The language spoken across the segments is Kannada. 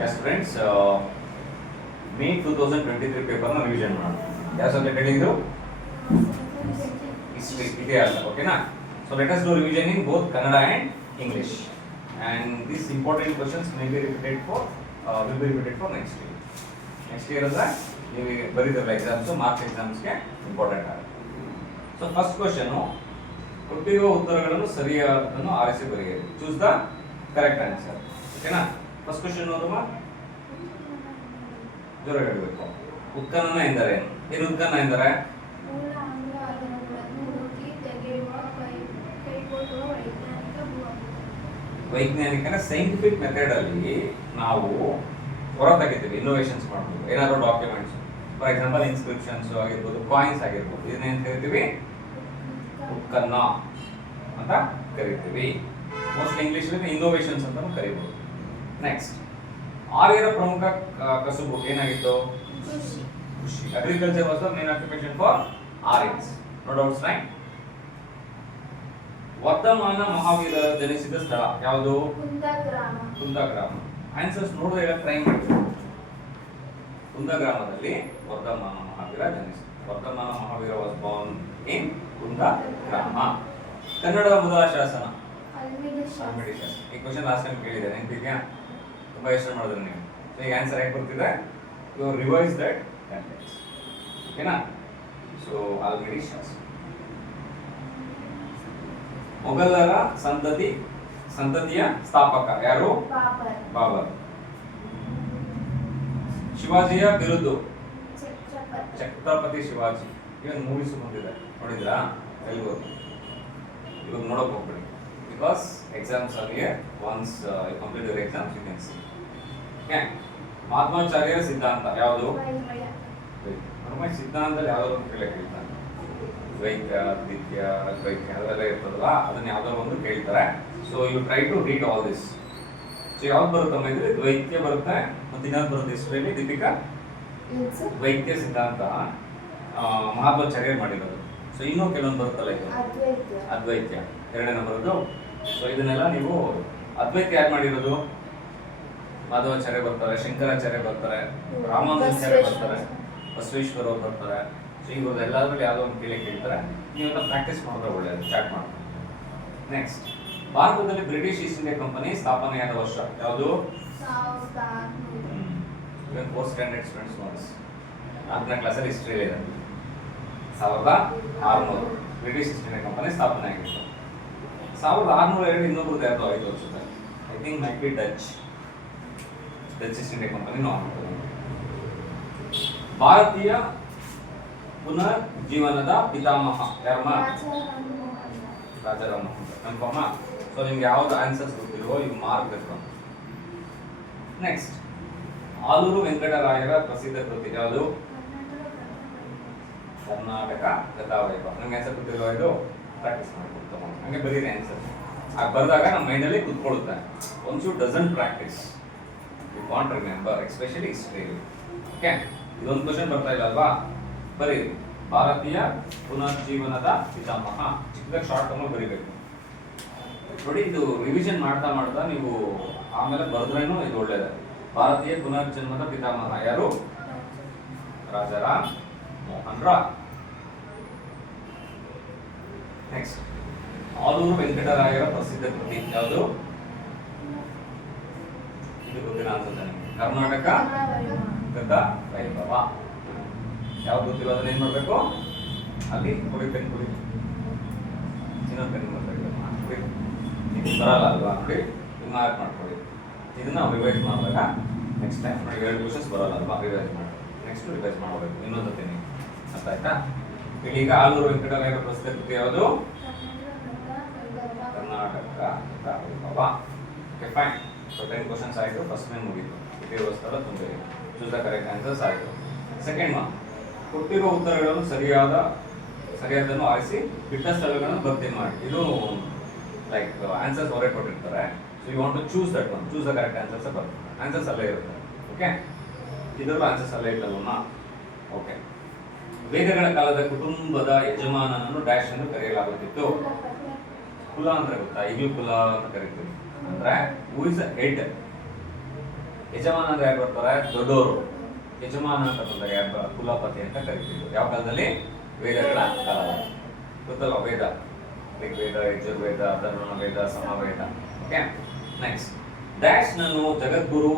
Yes, friends. May 2023 ಪೇಪರ್ನ ರಿವಿಷನ್ ಮಾಡೋಣ. ಯಾವ ಸಬ್ಜೆಕ್ಟ್ ಹೇಳಿದ್ರು? ಹಿಸ್ಟ್ರಿ, ಇತಿಹಾಸ. ಓಕೆನಾ? So let us do revision in both Kannada and English. And these important questions may be repeated for will be repeated for next year. Next year ಅಂದ್ರೆ ನೀವು ಬರೀತಿರಲ್ಲ ಎಕ್ಸಾಮ್ಸ್, ಮಾರ್ಕ್ಸ್ ಎಕ್ಸಾಮ್ಸ್ಗೆ ಇಂಪಾರ್ಟೆಂಟ್ ಆಗುತ್ತೆ. ಸೊ ಫಸ್ಟ್ ಕ್ವಶನ್, ಕೊಟ್ಟಿರುವ ಉತ್ತರಗಳನ್ನು ಸರಿಯಾದನ್ನು ಆರಿಸಿ ಬರೆಯಿರಿ. Choose the correct answer. ಓಕೆನಾ? ಫಸ್ಟ್ ಕ್ವಶನ್ ಓದುವ. ಜೋರ ಹೇಳಬೇಕು. ಉತ್ಖನನ ಎಂದರೆ ಏನು? ಉತ್ಖನನ ಎಂದರೆ ವೈಜ್ಞಾನಿಕ ಸೈಂಟಿಫಿಕ್ ಮೆಥಡ್ ಅಲ್ಲಿ ನಾವು ಹೊರ ತೆಗಿತೀವಿ, ಇನ್ನೋವೇಷನ್ಸ್ ಮಾಡ್ಬೋದು. ಏನಾದರೂ ಡಾಕ್ಯುಮೆಂಟ್ಸ್, ಫಾರ್ ಎಕ್ಸಾಂಪಲ್ ಇನ್ಸ್ಕ್ರಿಪ್ಷನ್ಸ್ ಆಗಿರ್ಬೋದು, ಕಾಯಿನ್ಸ್ ಆಗಿರ್ಬೋದು, ಇದನ್ನೇನು ಕರಿತೀವಿ? ಉತ್ಖನನ ಅಂತ ಕರಿತೀವಿ. ಮೋಸ್ಟ್ಲಿ ಇಂಗ್ಲಿಷ್ ಇನ್ನೋವೇಷನ್ಸ್ ಅಂತ ಕರಿಬೋದು. ನೆಕ್ಸ್ಟ್, ಆರ್ಯರ ಪ್ರಮುಖ ಕಸುಬು ಏನಾಗಿತ್ತು? ಕೃಷಿ. Agriculture was the main occupation for Aryans. No doubts, right? Vardhamana Mahavira ಜನಿಸಿದ ಸ್ಥಳ ಯಾವುದು? ಕುಂದಗ್ರಾಮ. ಆನ್ಸರ್ಸ್ ನೋಡಿದ್ರೆ ಟ್ರೈ ಮಾಡಿ. ಕುಂದಗ್ರಾಮದಲ್ಲಿ ವರ್ಧಮಾನ ಮಹಾವೀರ ಜನಿಸಿದ. Vardhamana Mahavira was born in Kundagrama. ಕನ್ನಡದ ಮೊದಲ ಶಾಸನ ಹಲ್ಮಿಡಿ ಶಾಸನ. ಈ ಕ್ವಶನ್ ಲಾಸ್ಟ್ ಟೈಮ್ ಕೇಳಿದೆ, ನೆನಪಿದ್ಯಾ? ತುಂಬಾ ಯೋಚನೆ ಮಾಡಿದ್ರೆ ನೀವು. ಸೊ ಈಗ ಆನ್ಸರ್ ಹೇಗೆ ಬರ್ತಿದೆ? You revise that sentence. ಓಕೆನಾ? ಸೊ ಹಲ್ಮಿಡಿ ಶಾಸನ. ಮೊಘಲರ ಸಂತತಿಯ ಸ್ಥಾಪಕ ಯಾರು? ಬಾಬರ್. ಶಿವಾಜಿಯ ಬಿರುದು? ಛತ್ರಪತಿ ಶಿವಾಜಿ. ಇವನ್ ಮೂವೀಸ್ ಬಂದಿದೆ, ನೋಡಿದ್ರಾ? ತೆಲುಗು. ಇವಾಗ ನೋಡಕ್ ಹೋಗ್ಬೇಡಿ, because exams are here. Once you complete your exams you can see. Okay. ಮಹಾತ್ಮಾಚಾರ್ಯರ ಸಿದ್ಧಾಂತ ಯಾವುದು? ಸಿದ್ಧಾಂತದಲ್ಲಿ ಯಾವ್ದಾದ್ರು ಒಂದು ಕೇಳ್ತಾನೆ. ದ್ವೈತ, ಅದ್ವೈತ, ಅದ್ವೈತ ಅದೆಲ್ಲ ಇರ್ತದಲ್ಲ, ಅದನ್ನ ಯಾವ್ದಾದ್ರು ಒಂದು ಕೇಳ್ತಾರೆ. So you try to read all this. So ಯಾವ್ದು ಬರುತ್ತಮ್ಮ ಇದ್ರೆ ದ್ವೈತ್ಯ ಬರುತ್ತೆ. ಮತ್ತೆ ಇನ್ಯಾವ್ದು ಬರುತ್ತೆ ಹಿಸ್ಟ್ರಿಯಲ್ಲಿ? ದೀಪಿಕಾ, ದ್ವೈತ್ಯ ಸಿದ್ಧಾಂತ ಮಹಾತ್ಮಾಚಾರ್ಯರು ಮಾಡಿರೋದು. ಸೊ ಇನ್ನೂ ಕೆಲವೊಂದು ಬರುತ್ತಲ್ಲ, ಇದು ಅದ್ವೈತ್ಯ ಎರಡನೇ ನಂಬರ್ದು. ಸೊ ಇದನ್ನೆಲ್ಲ ನೀವು ಅದ್ವೈತ್ಯ ಯಾರು ಮಾಡಿರೋದು? ಮಾಧವಾಚಾರ್ಯ ಬರ್ತಾರೆ, ಶಂಕರಾಚಾರ್ಯ ಬರ್ತಾರೆ, ರಾಮಾನುಜಾಚಾರ್ಯ ಬರ್ತಾರೆ, ಬಸವೇಶ್ವರ ಅವ್ರು ಬರ್ತಾರೆ. ಸೊ ಇವ್ರದ್ದು ಎಲ್ಲಾದ್ರಲ್ಲಿ ಯಾವುದೋ ಒಂದು ಕೇಳ್ತಾರೆ. ನೀವೆಲ್ಲ ಪ್ರಾಕ್ಟೀಸ್ ಮಾಡಿದ್ರೆ ಒಳ್ಳೆಯದು, ಸ್ಟಾರ್ಟ್ ಮಾಡಿ. ನೆಕ್ಸ್ಟ್, ಭಾರತದಲ್ಲಿ ಬ್ರಿಟಿಷ್ ಈಸ್ಟ್ ಇಂಡಿಯಾ ಕಂಪನಿ ಸ್ಥಾಪನೆಯಾದ ವರ್ಷ ಯಾವುದು? 4th ಸ್ಟ್ಯಾಂಡರ್ಡ್ ಸ್ಟೂಡೆಂಟ್ಸ್ ನೋಟ್ಸ್ 4ನೇ ಕ್ಲಾಸಲ್ಲಿ ಹಿಸ್ಟ್ರಿ ಇದೆ. 1600 ಬ್ರಿಟಿಷ್ ಈಸ್ಟ್ ಇಂಡಿಯಾ ಕಂಪನಿ ಸ್ಥಾಪನೆ ಆಗಿತ್ತು. 1602 ಇನ್ನೊಬ್ರದ್ದು ಯಾವುದು ಆಯ್ತು ಅನ್ಸುತ್ತೆ. I think might be Dutch East India company ನಾವು. ಭಾರತೀಯ ಪುನರ್ಜೀವನದ ಪಿತಾಮಹ ಯಾರಮ್ಮ? ರಾಜಾರಾಮ್ ಮೋಹನ್. ಕನ್ಫರ್ಮಾ? ಸೊ ನಿಮ್ಗೆ ಯಾವ್ದು ಆನ್ಸರ್ಸ್ ಗೊತ್ತಿರೋ ಇವು ಮಾರ್ಕ್ ಬೇಕು. ನೆಕ್ಸ್ಟ್, ಆಲೂರು ವೆಂಕಟರಾಯರ ಪ್ರಸಿದ್ಧ ಕೃತಿ ಯಾವುದು? ಕರ್ನಾಟಕ ಗತಾವೈಭವ. ನಿಮ್ಗೆ ಆನ್ಸರ್ ಗೊತ್ತಿರೋ ಇದು ಪ್ರಾಕ್ಟೀಸ್ ಮಾಡ್ಕೊಡ್ತಾರೆ. ಹಂಗೆ ಬರೀರಿ ಆನ್ಸರ್. ಆಗ ಬರೆದಾಗ ನಮ್ಮ ಮೈಂಡಲ್ಲಿ ಕುತ್ಕೊಳ್ಳುತ್ತೆ. Once you doesn't practice you want remember, especially history. Okay, ಇದೊಂದು ಕ್ವಶನ್ ಬರ್ತಾ ಇಲ್ಲ ಅಲ್ವಾ? ಬರೀರಿ. ಭಾರತೀಯ ಪುನರ್ಜೀವನದ ಪಿತಾಮಹ. ಚಿಕ್ಕದಾಗಿ ಶಾರ್ಟ್ ಟರ್ಮ್ ಬರೀಬೇಕು. ನೋಡಿ, ಇದು ರಿವಿಷನ್ ಮಾಡ್ತಾ ನೀವು ಆಮೇಲೆ ಬರೆದ್ರೇನು ಇದು ಒಳ್ಳೇದು. ಭಾರತೀಯ ಪುನರ್ಜನ್ಮದ ಪಿತಾಮಹ ಯಾರು? ರಾಜಾರಾಮ್ ಮೋಹನ್ ರಾಯ್. ನೆಕ್ಸ್ಟ್, ಆಲೂರು ವೆಂಕಟರಾಯರ ಪ್ರಸಿದ್ಧ ಕೃತಿ ಯಾವುದು? ಇದು ಗೊತ್ತಿಲ್ಲ ಅನ್ಸುತ್ತೆ ನಿಮಗೆ. ಕರ್ನಾಟಕ ಗತವೈಭವ. ಯಾವ್ದು ಗೊತ್ತಿಲ್ಲ ಅದನ್ನ ಏನ್ ಮಾಡ್ಬೇಕು? ಅಲ್ಲಿ ಕೊಡಿ, ಪೆನ್ ಕೊಡಿ, ಇನ್ನೊಂದು ಪೆನ್ ಮಾಡ್ಬೇಕು. ಇದು ಬರಲ್ಲ ಅಲ್ವಾ? ನೋಡಿ, ಇದು ಮಾರ್ಕ್ ಮಾಡ್ಕೊಳ್ಳಿ. ಇದನ್ನ ರಿವೈಸ್ ಮಾಡಿದಾಗ ನೆಕ್ಸ್ಟ್ ಟೈಮ್ ನೋಡಿ 2 ಕ್ವಶನ್ಸ್ ಬರಲ್ಲ ಅಲ್ವಾ? ರಿವೈಸ್ ಮಾಡಿ ನೆಕ್ಸ್ಟ್ ರಿವೈಸ್ ಮಾಡಬೇಕು. ಇನ್ನೊಂದು ತಿನ್ನಿ, ಅರ್ಥ ಆಯ್ತಾ? ಈಗ ಆಲೂರು ವೆಂಕಟರಾಯರ ಪ್ರಸಿದ್ಧ ಕೃತಿ ಯಾವುದು? Karnataka Gatavaibhava. Okay, fine. So 10 questions ಆಯಿತು. ಫಸ್ಟ್ ನೇ ಮುಗೀತು. ಇತಿಹಾಸದ ತುಂಬ ಚೂಸ್ ದ ಕರೆಕ್ಟ್ ಆನ್ಸರ್ಸ್ ಆಯಿತು. ಸೆಕೆಂಡ್ ಒನ್, ಕೊಟ್ಟಿರುವ ಉತ್ತರಗಳನ್ನು ಸರಿಯಾದನ್ನು ಆರಿಸಿ ಬಿಟ್ಟ ಸ್ಥಳಗಳನ್ನು ಭರ್ತಿ ಮಾಡಿ. ಇದು ಲೈಕ್ ಆನ್ಸರ್ಸ್ ಅವರೇ ಕೊಟ್ಟಿರ್ತಾರೆ. So you want to choose that one. Choose the correct answers ಬರ್ತದೆ. ಆನ್ಸರ್ಸ್ ಅಲ್ಲೇ ಇರುತ್ತೆ. ಓಕೆ, ಇದರಲ್ಲೂ ಆನ್ಸರ್ಸ್ ಅಲ್ಲೇ ಇಲ್ಲವನ್ನ. ಓಕೆ, ವೇದಗಳ ಕಾಲದ ಕುಟುಂಬದ ಯಜಮಾನನನ್ನು ಡ್ಯಾಶ್ ಎಂದು ಕರೆಯಲಾಗುತ್ತಿತ್ತು. ಕುಲ ಅಂದ್ರೆ ಗೊತ್ತಾ? ಈಗಲೂ ಕುಲ ಅಂತ ಕರಿತೀವಿ. ಅಂದ್ರೆ ಹೂ ಇಸ್ ದ ಹೆಡ್ ಯಜಮಾನ ಅಂದ್ರೆ ಯಾರು ಬರ್ತಾರೆ? ದೊಡ್ಡವರು. ಯಜಮಾನ ಅಂತ ಬಂದಾಗ ಯಾರು? ಕುಲಪತಿ ಅಂತ ಕರಿತೀವಿ. ಯಾವ ಕಾಲದಲ್ಲಿ? ವೇದಗಳ ಕಾಲದಲ್ಲಿ. ಗೊತ್ತಲ್ಲ ವೇದ, ಋಗ್ವೇದ, ಯಜುರ್ವೇದ, ಧರ್ಮ ವೇದ, ಸಮವೇದ. Okay, next. ಡ್ಯಾಶ್ ನನ್ನು ಜಗದ್ಗುರು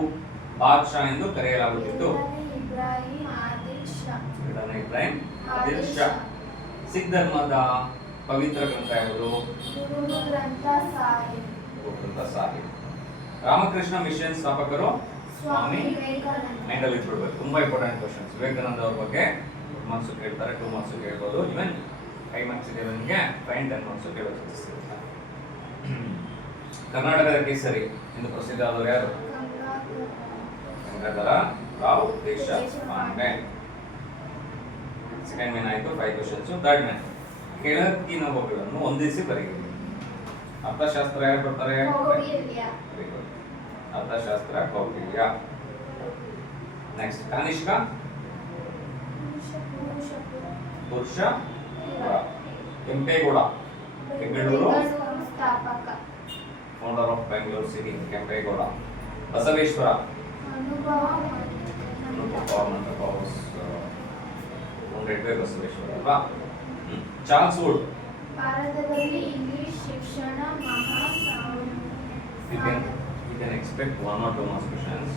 ಬಾದ್ಶಾ ಎಂದು ಕರೆಯಲಾಗುತ್ತಿತ್ತು. ಇಬ್ರಾಹಿಂ ಆದಿಲ್ ಶಾ. ಸಿಖ್ ಧರ್ಮದ ಪವಿತ್ರ ಗ್ರಂಥ ಯಾವುದು? ಗುರು ಗ್ರಂಥ ಸಾಹಿಬ್. ಗುರು ಗ್ರಂಥ ಸಾಹಿಬ್. ರಾಮಕೃಷ್ಣ ಮಿಷನ್ ಸ್ಥಾಪಕರು? ಸ್ವಾಮಿ ವಿವೇಕಾನಂದ. ಮೈಂಡಲ್ಲಿ ಇಟ್ಬಿಡ್ಬೇಕು, ತುಂಬಾ ಇಂಪಾರ್ಟೆಂಟ್ ಕ್ವಶನ್ಸ್. ವಿವೇಕಾನಂದ ಅವ್ರ ಬಗ್ಗೆ ಮಾರ್ಕ್ಸ್ ಕೇಳ್ತಾರೆ, 2 ಮಾರ್ಕ್ಸ್ ಕೇಳ್ಬೋದು. ಇವನ್ 5 ಮಾರ್ಕ್ಸ್ ಇದೆ ನಿಮಗೆ, 10 ಮಾರ್ಕ್ಸ್ ಕೇಳೋ ಚಾನ್ಸಸ್ ಇರುತ್ತೆ. ಕರ್ನಾಟಕದ ಕೇಸರಿ ಎಂದು ಪ್ರಸಿದ್ಧ ಆದವರು ಯಾರು? ಗಂಗಾಧರ ರಾವ್ ದೇಶಪಾಂಡೆ. ಸೆಕೆಂಡ್ ಮೇನ್ ಆಯ್ತು, 5 ಕ್ವಶನ್ಸ್. ಥರ್ಡ್ ಮೇನ್, ಕೆಳಗಿನವುಗಳನ್ನು ಹೊಂದಿಸಿ ಬರೆಯಿರಿ. ಅರ್ಥಶಾಸ್ತ್ರ ಯಾರು ಬರ್ತಾರೆ? ಅರ್ಥಶಾಸ್ತ್ರ ಕೌಟಿಲ್ಯ. ನೆಕ್ಸ್ಟ್, ಕನಿಷ್ಕ ಪುರುಷ. ಕೆಂಪೇಗೌಡ ಬೆಂಗಳೂರು ಸ್ಥಾಪಕ. Founder of Bengaluru city Kempegowda. Basaveshwara Basaveshwara ಅಲ್ವಾ? ಚಾರ್ಲ್ಸ್ ವುಡ್ ಭಾರತದಲ್ಲಿ ಇಂಗ್ಲಿಷ್ ಶಿಕ್ಷಣ you can expect 1 or 2 more questions.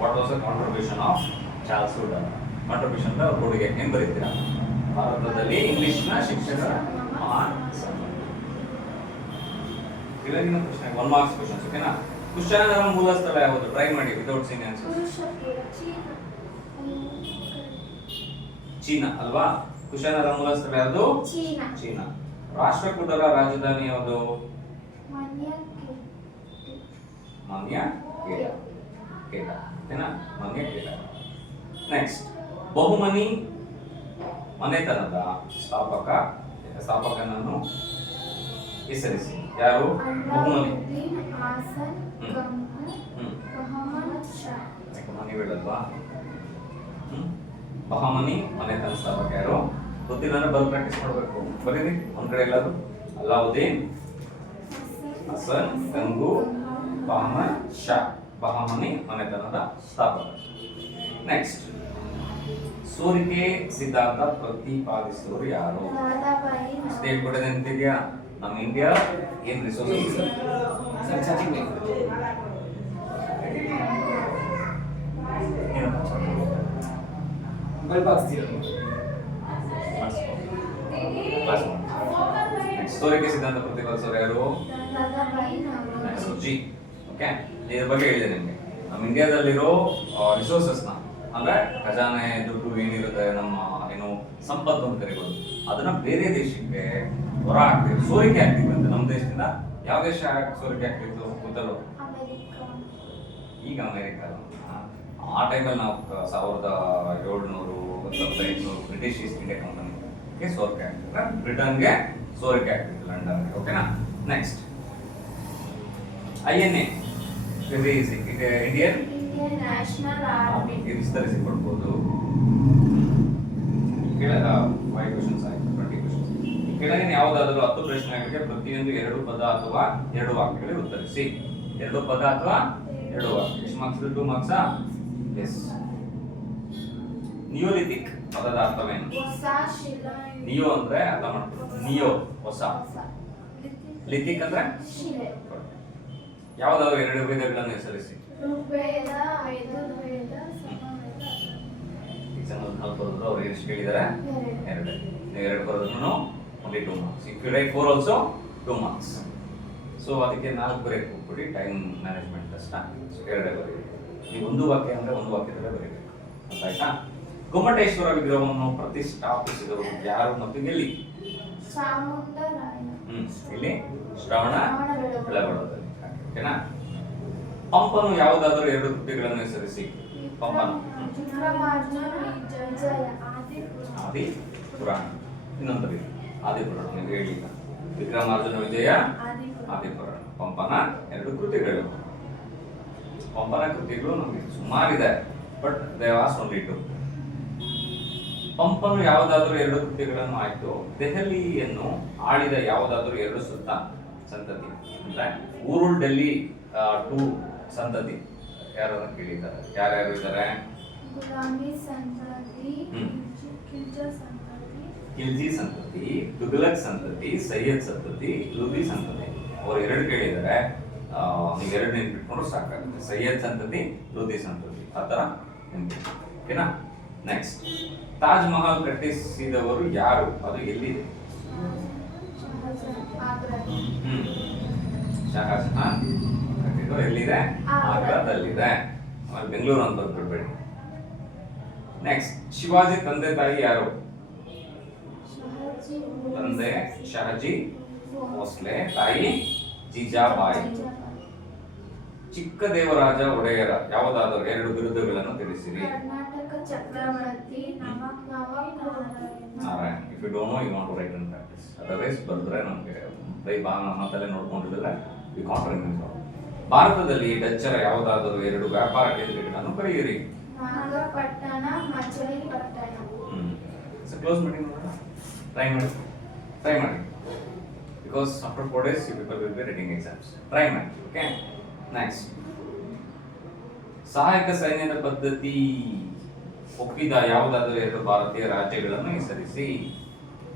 What was the contribution of Charles Wood? Contribution the ಕೊಡುಗೆ ಏನು ಬರೀತೀರಾ? ಭಾರತದಲ್ಲಿ ಇಂಗ್ಲಿಷ್ನ ಶಿಕ್ಷಣ ಮಹಾನ್ ಸಂಪಾದನೆ. ಕೆಳಗಿನ ಪ್ರಶ್ನೆ 1 ಮಾರ್ಕ್ಸ್ ಕ್ವಶನ್ಸ್. ಓಕೆನಾ? ಕುಶಾನರ ಮೂಲ ಸ್ಥಳ ಯಾವುದು? ಟ್ರೈ ಮಾಡಿ ವಿತೌಟ್ ಸೀಯಿಂಗ್ ಆನ್ಸರ್ಸ್. ಚೀನಾ ಅಲ್ವಾ? ಕುಶಾನರ ಮೂಲ ಸ್ಥಳ ಯಾವುದು? ಚೀನಾ. ರಾಷ್ಟ್ರಕೂಟರ ರಾಜಧಾನಿ ಯಾವುದು? ಕೇಟ. ಓಕೆನಾ? ಕೇಟ. ನೆಕ್ಸ್ಟ್, ಬಹುಮನಿ ಮನೆತನದ ಸ್ಥಾಪಕನನ್ನು ಹೆಸರಿಸಿ. ಯಾರು? ಬಹುಮನಿ. ಮನಿ ಹೇಳಲ್ವಾ? ಬಹಮನಿ ಮನೆತನ ಸ್ಥಾಪಕ ಯಾರು? ಗೊತ್ತಿಲ್ಲ ಬಲ್ ಪ್ರಾಕ್ಟೀಸ್ ಮಾಡಬೇಕು. ಬರೀರಿ ಒಂದ್ ಕಡೆ ಎಲ್ಲರೂ. ಅಲಾವುದ್ದೀನ್, ಹಸನ್, ಗಂಗು, ಬಹಮನ್ ಶಾ. ಬಹಮನಿ ಮನೆತನದ ಸ್ಥಾಪಕ. ನೆಕ್ಸ್ಟ್, ಸೋರಿಕೆ ಸಿದ್ಧಾಂತ ಪ್ರತಿಪಾದಿಸಿದವರು ಯಾರು? ಸ್ಟೇಟ್ ಕೊಡೋದು ನೆನಪಿದ್ಯಾ? ನಮ್ಮ ಇಂಡಿಯಾ ಏನ್ ರಿಸೋರ್ಸಸ್ ಸೋರಿಕೆ ಸಿದ್ಧಾಂತ ಪ್ರತಿಪಾದಿಸಿದವರು ಯಾರು? ನೆಹರೂಜಿ. ಓಕೆ, ಇದ್ರ ಬಗ್ಗೆ ಹೇಳಿದೆ ನಿಮಗೆ. ನಮ್ಮ ಇಂಡಿಯಾದಲ್ಲಿರೋ ರಿಸೋರ್ಸಸ್ನ ಅಂದ್ರೆ ಖಜಾನೆ, ದುಡ್ಡು ಏನಿರುತ್ತೆ, ನಮ್ಮ ಏನು ಸಂಪತ್ತು ಅಂತ ಕರಿಬೋದು, ಅದನ್ನ ಬೇರೆ ದೇಶಕ್ಕೆ ಹೊರ ಆಗ್ತಿದ್ರು, ಸೋರಿಕೆ ಆಗ್ತಿದ್ರು ಅಂತ. ನಮ್ಮ ದೇಶದಿಂದ ಯಾವ ದೇಶ ಸೋರಿಕೆ ಆಗ್ತಿತ್ತು ಗೊತ್ತಲ್ಲ? ಈಗ ಅಮೆರಿಕ. ಆ ಟೈಮಲ್ಲಿ ನಾವು 1700 1800 ಬ್ರಿಟಿಷ್ ಈಸ್ಟ್ ಇಂಡಿಯಾ ಕಂಪನಿಗೆ ಸೋರಿಕೆ ಆಗ್ತಿದ್ರೆ, ಬ್ರಿಟನ್ಗೆ ಸೋರಿಕೆ ಆಗ್ತಿತ್ತು, ಲಂಡನ್ಗೆ. ಓಕೆನಾ? Next, INA very easy. Indian national army. ವಿಸ್ತರಿಸಿ ಕೊಡ್ಬೋದು. ಕೆಳಗ 5 ಕ್ವಶನ್ಸ್ ಆಯ್ತು, 20 ಕ್ವಶನ್ಸ್. ಕೆಳಗಿನ ಯಾವುದಾದರೂ 10 ಪ್ರಶ್ನೆಗಳಿಗೆ ಪ್ರತಿಯೊಂದು 2 ಪದ ಅಥವಾ 2 ವಾಕ್ಯಗಳಿಗೆ ಉತ್ತರಿಸಿ. 2 ಪದ ಅಥವಾ 2 ವಾಕ್ಯ. ಎಷ್ಟು ಮಾರ್ಕ್ಸ್? 2 ಮಾರ್ಕ್ಸ್. ಎಸ್. ನಿಯೋಲಿಥಿಕ್ ಪದದ ಅರ್ಥವೇನು? ಹೊಸ ಶಿಲಾ. ನಿಯೋ ಅಂದ್ರೆ ಅರ್ಥ ಮಾಡ್ಕೊಳ್ಳಿ. ನಿಯೋ ಹೊಸ, ಲಿಥಿಕ್ ಅಂದ್ರೆ ಶಿಲೆ. ಯಾವುದಾದ್ರು 2 ವೇದಗಳನ್ನು ಹೆಸರಿಸಿ. ಋಗ್ವೇದ, ಯಜುರ್ವೇದ, ಸಮವೇದ. ಎಕ್ಸಾಂಪಲ್ 4 ಬರೋದು. ಅವ್ರು ಎಷ್ಟು ಕೇಳಿದ್ದಾರೆ? 2. ನೀವು 2 ಬರೋದನ್ನು only 2 marks. If you write 4 also 2 marks. So ಅದಕ್ಕೆ 4 ಬರೆಯಕ್ಕೆ ಹೋಗ್ಬಿಡಿ, ಟೈಮ್ ಮ್ಯಾನೇಜ್ಮೆಂಟ್ ಕಷ್ಟ. ಸೊ 2 ಬರೀರಿ. ಈ ಒಂದು ವಾಕ್ಯ ಅಂದ್ರೆ ಒಂದು ವಾಕ್ಯದಲ್ಲೇ ಬರೀಬೇಕು. ಅರ್ಥ ಆಯ್ತಾ? ಗೊಮ್ಮಟೇಶ್ವರ ವಿಗ್ರಹವನ್ನು ಪ್ರತಿಷ್ಠಾಪಿಸಿದವರು ಯಾರು ಮತ್ತು ಎಲ್ಲಿ? ಚಾಮುಂಡರಾಯ. ಇಲ್ಲಿ ಶ್ರವಣ ಬೆಳಗೊಳದಲ್ಲಿ. ಓಕೆನಾ? ಪಂಪನು ಯಾವುದಾದರೂ 2 ಕೃತಿಗಳನ್ನು ಹೆಸರಿಸಿ. ಪಂಪನು ಆದಿ ಪುರಾಣ. ಇನ್ನೊಂದು ಆದಿ ಪುರಾಣ ನೀವು ಹೇಳಿಲ್ಲ. ವಿಕ್ರಮಾರ್ಜುನ ವಿಜಯ, ಆದಿ ಪುರಾಣ. ಪಂಪನ 2 ಕೃತಿಗಳು. ಪಂಪನ ಕೃತಿಗಳು ನಮಗೆ ಸುಮಾರಿದೆ, ಬಟ್ ದೇ ವಾಸ್ ಓನ್ಲಿ 2. ಪಂಪನು ಯಾವುದಾದರೂ 2 ಕೃತಿಗಳನ್ನು ಆಯ್ತು. ದೆಹಲಿಯನ್ನು ಆಳಿದ ಯಾವುದಾದರೂ 2 ಸಂತತಿ ಅಂದ್ರೆ ಊರುಲ್ ಡೆಲ್ಲಿ 2 ಸಂತತಿ ಯಾರನ್ನ ಕೇಳಿದ್ದಾರೆ? ಯಾರ್ಯಾರು ಇದ್ದಾರೆ? ಗುಲಾಮಿ ಸಂತತಿ, ಹ್ಮ್. ಕಿಲ್ಜ ಸಂತತಿ, ಖಿಲ್ಜಿ ಸಂತತಿ, ತುಘಲಕ್ ಸಂತತಿ, ಸೈಯದ್ ಸಂತತಿ, ಲೂದಿ ಸಂತತಿ. ಅವ್ರು ಎರಡು ಕೇಳಿದ್ದಾರೆ. ನೀವು ಎರಡು ನೆನ್ಪಿಟ್ಕೊಂಡ್ರು ಸಾಕಾಗುತ್ತೆ. ಸೈಯದ್ ಸಂತತಿ, ಲೂದಿ ಸಂತತಿ, ಆ ಥರ ನೆನ್ಪಿಟ್ಟು. ಓಕೆನಾ? ನೆಕ್ಸ್ಟ್, ತಾಜ್ ಮಹಲ್ ಕಟ್ಟಿಸಿದವರು ಯಾರು? ಅದು ಎಲ್ಲಿದೆ? ಶಹಜಹಾನ್, ಆಗ್ರಾ. ಶಹಜಹಾನ್ ಕಟ್ಟಿದ್ದು ಎಲ್ಲಿದೆ? ಆಗ್ರಾದಲ್ಲಿದೆ. ಆಮೇಲೆ ಬೆಂಗಳೂರು ಅಂತ ಬಿಡ್ಬೇಡಿ. ನೆಕ್ಸ್ಟ್, ಶಿವಾಜಿ ತಂದೆ ತಾಯಿ ಯಾರು? ಶಹಾಜಿ, ತಂದೆ ಶಹಜಿ ಭೋಸ್ಲೆ, ತಾಯಿ ಜೀಜಾಬಾಯಿ. ಚಿಕ್ಕ ದೇವರಾಜ ಒಡೆಯರ ಯಾವುದಾದರೂ ಎರಡು ಬಿರುದುಗಳನ್ನು ತಿಳಿಸಿರಿ. ಕರ್ನಾಟಕ ಚಕ್ರವರ್ತಿ, ನವಾಬ್ ನಾರಾಯಣ. If you don't know, you want to write in practice. Otherwise ಬರೆದ್ರೆ ನಮಗೆ ಬೈ ಮಾತಲ್ಲೇ ನೋಡ್ಕೊಂಡಿದ್ರೆ ವಿ ಕಾಂಟ್ ರಿಮೆಂಬರ್. ಭಾರತದಲ್ಲಿ ಡಚ್ಚರ ಯಾವುದಾದರೂ ಎರಡು ವ್ಯಾಪಾರ ಕೇಂದ್ರಗಳನ್ನು ಬರೆಯಿರಿ. ನಾಗಪಟ್ಟಣ, ಮಚಲಿಪಟ್ಟಣ. ಕ್ಲೋಸ್ ಮಾಡಿ ನೋಡೋಣ. ಟ್ರೈ ಮಾಡಿ because after 4 days you people will be writing exams. Try ಮಾಡಿ. ಓಕೆ. ನೆಕ್ಸ್ಟ್, ಸಹಾಯಕ ಸೈನ್ಯದ ಪದ್ಧತಿ ಒಪ್ಪಿದ ಯಾವುದಾದರೂ ಎರಡು ಭಾರತೀಯ ರಾಜ್ಯಗಳನ್ನು ಹೆಸರಿಸಿ.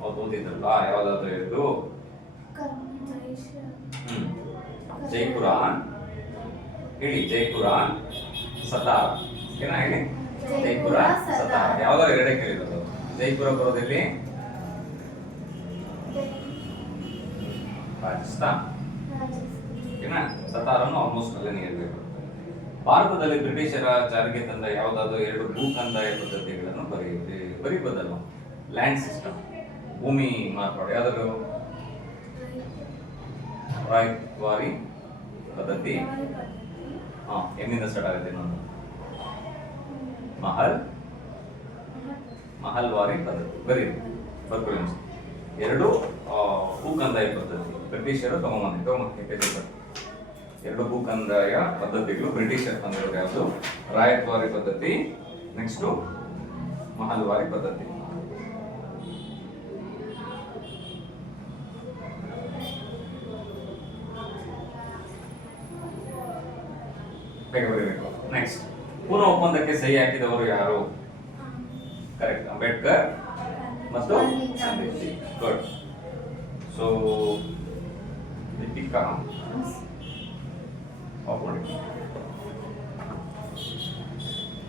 ಅವ್ರು ಓದಿದ್ರಲ್ವಾ? ಯಾವುದಾದರೂ ಎರಡು? ಜೈಪುರ ಹೇಳಿ. ಜೈಪುರ, ಸತಾರ. ಓಕೆನಾ? ಹೇಳಿ. ಜೈಪುರ, ಸತಾರ. ಯಾವ್ದಾದ್ರು ಎರಡೇ ಕೇಳಿರೋದು. ಜೈಪುರ ಬರೋದಲ್ಲಿ ರಾಜಸ್ಥಾನ್. ಓಕೆನಾ? ಸತಾರನ್ನು ಆಲ್ಮೋಸ್ಟ್ ಅಲ್ಲೇ ಇರಬೇಕು. ಭಾರತದಲ್ಲಿ ಬ್ರಿಟಿಷರ ಜಾರಿಗೆ ತಂದ ಯಾವುದಾದ್ರು ಎರಡು ಭೂಕಂದಾಯ ಪದ್ಧತಿಗಳನ್ನು ಬರೀಬೋದಲ್ವ? ಲ್ಯಾಂಡ್ ಸಿಸ್ಟಮ್, ಭೂಮಿ ಮಾರ್ಪಾಡು. ಯಾವ್ದಾದ್ರು? ರಾಯ್ವಾರಿ ಪದ್ಧತಿ. ಎಲ್ಲಿಂದ ಸ್ಟಾರ್ಟ್ ಆಗುತ್ತೆ ಇನ್ನೊಂದು? ಮಹಲ್ವಾರಿ ಪದ್ಧತಿ. ಬರೀ ಬರ್ಕೊಳ್ಳಿ. ಎರಡು ಭೂಕಂದಾಯ ಪದ್ಧತಿ ಬ್ರಿಟಿಷರು ತಗೊಂಬಂದಿದ್ದು. ಎರಡು ಭೂಕಂದಾಯ ಪದ್ಧತಿಗಳು ಬ್ರಿಟಿಷರ್ ತಂದಿರೋದು ಯಾವುದು? ರಾಯತ್ವಾರಿ ಪದ್ಧತಿ, ನೆಕ್ಸ್ಟ್ ಮಹಲ್ವಾರಿ ಪದ್ಧತಿ. ಬೇಗ ಬರೀಬೇಕು. ನೆಕ್ಸ್ಟ್, ಪೂರ್ವ ಒಪ್ಪಂದಕ್ಕೆ ಸಹಿ ಹಾಕಿದವರು ಯಾರು? ಕರೆಕ್ಟ್, ಅಂಬೇಡ್ಕರ್ ಮತ್ತು Gandhiji. Good. So Deepika of ಮಾಡಿ.